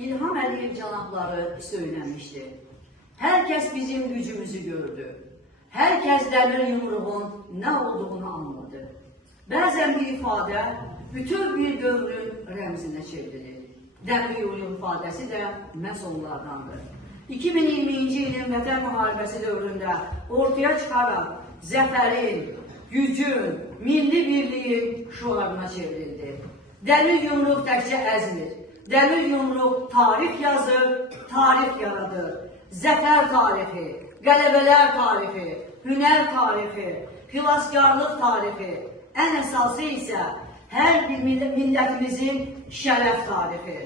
İlham Əliyev cənabları söyləmişdi. Hər kəs bizim gücümüzü gördü. Hər kəs dəmir yumruğun nə olduğunu anladı. Bəzən bir ifadə bütün bir dövrün rəmzinə çevrilir. Dəmir yumruğun ifadəsi də məhz onlardandır. 2020-ci ilin Vətən müharibəsi dövründə ortaya çıxaraq zəfərin, gücün, milli birliyin şüarına çevrildi. Dəmir yumruq təkcə əzmir. Dəmir yumruq tarix yazır, tarix yaradır. Zəfər tarixi, qələbələr tarixi, hünər tarixi, xilaskarlıq tarixi, ən əsası isə hər bir millətimizin şərəf tarixi.